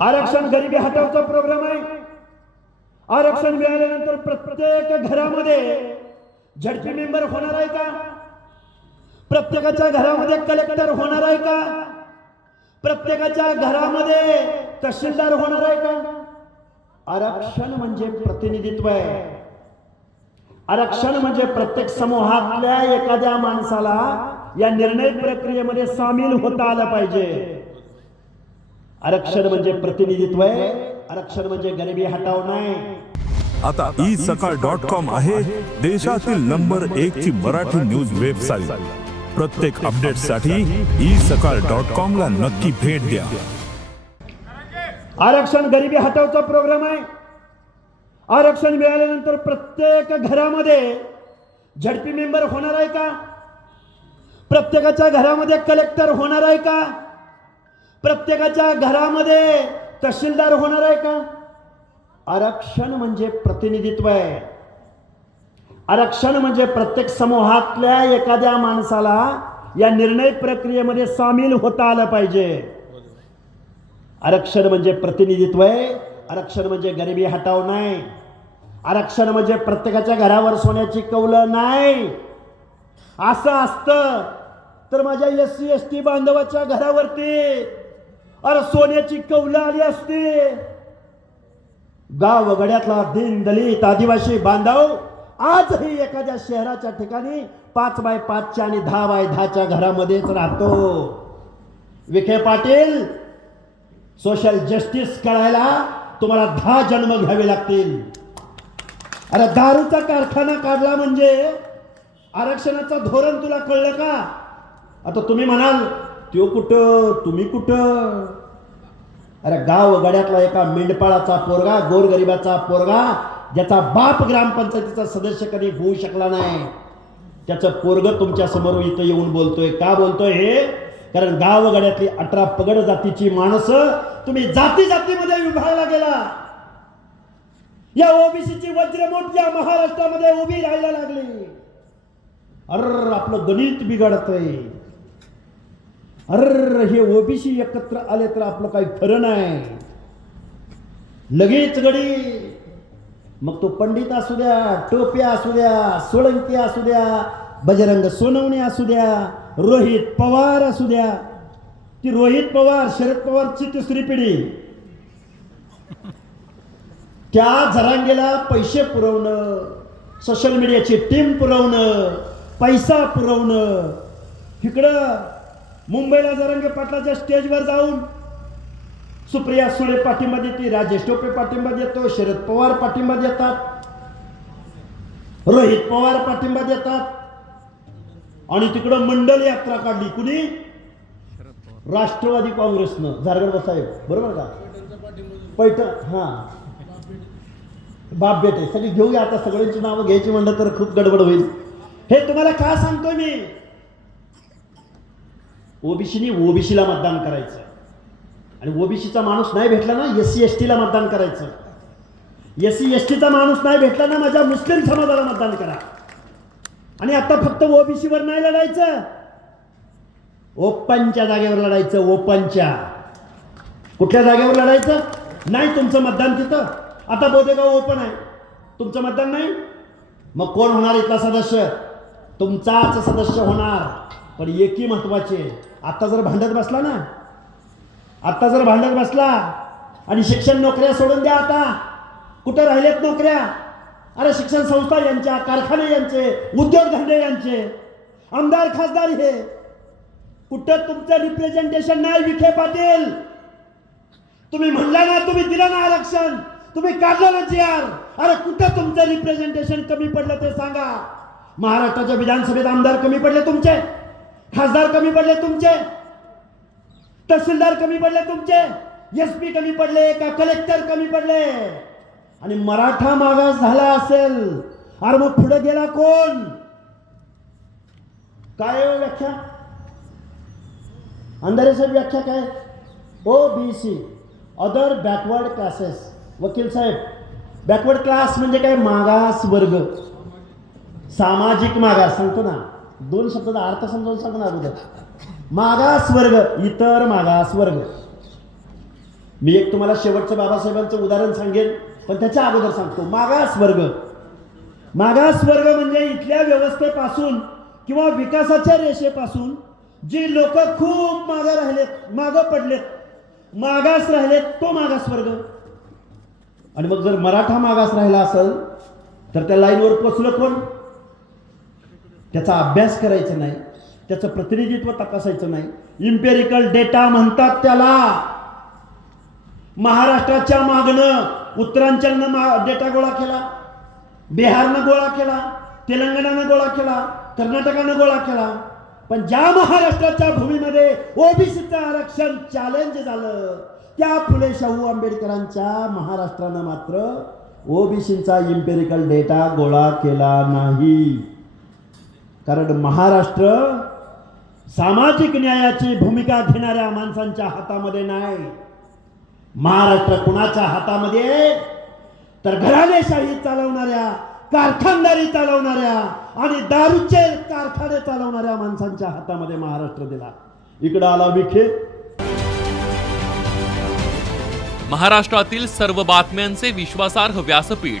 आरक्षण गरिबी हटवचा प्रोग्राम आहे. आरक्षण मिळाल्यानंतर प्रत्येक घरामध्ये झडपी मेंबर होणार आहे का? प्रत्येकाच्या घरामध्ये कलेक्टर होणार आहे का? प्रत्येकाच्या घरामध्ये तहसीलदार होणार आहे का? आरक्षण म्हणजे प्रतिनिधित्व आहे. आरक्षण म्हणजे प्रत्येक समूहातल्या एखाद्या माणसाला या निर्णय प्रक्रियेमध्ये सामील होता आलं पाहिजे. आरक्षण म्हणजे प्रतिनिधित्व आहे. आरक्षण म्हणजे गरिबी हटाव नाही. आता ई सकाळ डॉट कॉम आहे देशातील नंबर एक ची मराठी न्यूज वेबसाईट प्रत्येक अपडेटसाठी ई सकाळ डॉट कॉम ला नक्की भेट द्या. आरक्षण गरिबी हटवचा प्रोग्राम आहे. आरक्षण मिळाल्यानंतर प्रत्येक घरामध्ये झडपी मेंबर होणार आहे का? प्रत्येकाच्या घरामध्ये कलेक्टर होणार आहे का? प्रत्येकाच्या घरामध्ये तहसीलदार होणार आहे का? आरक्षण म्हणजे प्रतिनिधित्व आहे. आरक्षण म्हणजे प्रत्येक समूहातल्या एखाद्या माणसाला या निर्णय प्रक्रियेमध्ये सामील होता आलं पाहिजे. आरक्षण म्हणजे प्रतिनिधित्व आहे. आरक्षण म्हणजे गरिबी हटाव नाही. आरक्षण म्हणजे प्रत्येकाच्या घरावर सोन्याची कौलं नाही. असं असतं. तर माझ्या एस सी एस टी बांधवाच्या घरावरती अरे सोन्याची कौलं आली असते. गाव गड्यातला दिन दलित आदिवासी बांधव आजही एखाद्या शहराच्या ठिकाणी पाच बाय पाचच्या आणि दहा बाय दहाच्या घरामध्येच राहतो. विखे पाटील सोशल जस्टिस कळायला तुम्हाला दहा जन्म घ्यावे लागतील. अरे दारूचा कारखाना काढला म्हणजे आरक्षणाचं धोरण तुला कळलं का? आता तुम्ही म्हणाल त्यो कुठं? तुम्ही कुठं? अरे गाव गड्यातला एका मेंढपाळाचा पोरगा गोरगरिबाचा पोरगा ज्याचा बाप ग्रामपंचायतीचा सदस्य कधी होऊ शकला नाही. त्याचं पोरग तुमच्यासमोर इथं येऊन बोलतोय. का बोलतोय हे? कारण गाव गड्यातली अठरा पगड जातीची माणसं तुम्ही जाती जातीमध्ये विभागला गेला. या ओबीसीची वज्रमोट या महाराष्ट्रामध्ये उभी राहायला लागली. अर आपलं गणित बिघडतंय. अर हे ओबीसी एकत्र आले तर आपलं काही खरं नाही. लगेच गडी. मग तो पंडित असू द्या टोप्या असू द्या सोळंकी असू द्या बजरंग सोनवणे असू द्या रोहित पवार असू द्या. ती रोहित पवार शरद पवारची तिसरी पिढी. त्या जरांगेला पैसे पुरवणं सोशल मीडियाची टीम पुरवणं पैसा पुरवणं. इकडं मुंबईला जरंग पाटलाच्या स्टेजवर जाऊन सुप्रिया सुळे पाठिंबा देते राजेश टोपे पाठिंबा देतो शरद पवार पाठिंबा देतात रोहित पवार पाठिंबा देतात आणि तिकडं मंडल यात्रा काढली. कुणी? राष्ट्रवादी काँग्रेसनं. झारगड साहेब बरोबर का? पैठण हा. बाप बेटे. सगळी घेऊया आता. सगळ्यांची नावं घ्यायची म्हणलं तर खूप गडबड होईल. हे तुम्हाला का सांगतोय मी? ओबीसीनी ओबीसीला मतदान करायचं. आणि ओबीसीचा माणूस नाही भेटला ना एस सी एस टीला मतदान करायचं. एस सी एस टीचा माणूस नाही भेटला ना माझ्या मुस्लिम समाजाला मतदान करा. आणि आता फक्त ओबीसीवर नाही लढायचं. ओपनच्या जागेवर लढायचं ओपनच्या कुठल्या जागेवर लढायचं? नाही तुमचं मतदान तिथं. आता बोधेगाव ओपन आहे. तुमचं मतदान नाही? मग कोण होणार इथला सदस्य? तुमचाच सदस्य होणार. पण एकी महत्त्वाचे. आत्ता जर भांडत बसला ना आत्ता जर भांडत बसला आणि शिक्षण नोकऱ्या सोडून द्या आता. कुठं राहिलेत नोकऱ्या? अरे शिक्षण संस्था यांच्या कारखाने यांचे उद्योगधंदे यांचे. आमदार खासदार हे. कुठं तुमचं रिप्रेझेंटेशन नाही विखे पाटील? तुम्ही म्हणला ना तुम्ही दिलं ना आरक्षण. तुम्ही काढलं ना जी आर अरे कुठं तुमचं रिप्रेझेंटेशन कमी पडलं ते सांगा. महाराष्ट्राच्या विधानसभेत आमदार कमी पडले तुमचे. खासदार कमी पडले तुमचे? तहसीलदार कमी पडले तुमचे? एस पी कमी पडले का कलेक्टर कमी पडले? आणि मराठा मागास झाला असेल अरे मग पुढे गेला कोण? काय हो व्याख्या? अंधारे साहेब व्याख्या काय? O B C other backward classes वकील साहेब बॅकवर्ड क्लास म्हणजे काय? मागास वर्ग. सामाजिक मागास सांगतो ना. दोन शब्दाचा अर्थ समजावून सांग ना अगोदर. मागास वर्ग इतर मागास वर्ग मी एक तुम्हाला शेवटचं बाबासाहेबांचं उदाहरण सांगेन पण त्याच्या अगोदर सांगतो. मागास वर्ग मागास वर्ग म्हणजे इथल्या व्यवस्थेपासून किंवा विकासाच्या रेषेपासून जी लोक खूप मागं राहिलेत मागं पडलेत मागास राहिलेत तो मागास वर्ग आणि मग जर मराठा मागास राहिला असेल तर त्या लाईनवर पोचलं कोण? त्याचा अभ्यास करायचा नाही त्याचं प्रतिनिधित्व तपासायचं नाही. इम्पेरिकल डेटा म्हणतात त्याला. महाराष्ट्राच्या मागणं उत्तरांचलनं मा डेटा गोळा केला बिहारनं गोळा केला तेलंगणानं गोळा केला कर्नाटकानं गोळा केला. पण ज्या महाराष्ट्राच्या भूमीमध्ये ओबीसीचं आरक्षण चॅलेंज झालं त्या फुले शाहू आंबेडकरांच्या महाराष्ट्रानं मात्र ओबीसीचा इम्पेरिकल डेटा गोळा केला नाही. कारण महाराष्ट्र सामाजिक न्यायाची भूमिका घेणाऱ्या माणसांच्या हातामध्ये नाही. महाराष्ट्र कुणाच्या हातामध्ये? तर घराणेशाही चालवणाऱ्या कारखानदारी चालवणाऱ्या आणि दारूचे कारखाने चालवणाऱ्या माणसांच्या हातामध्ये महाराष्ट्र दिला. इकडं आला विखे. महाराष्ट्रातील सर्व बातम्यांचे विश्वासार्ह व्यासपीठ.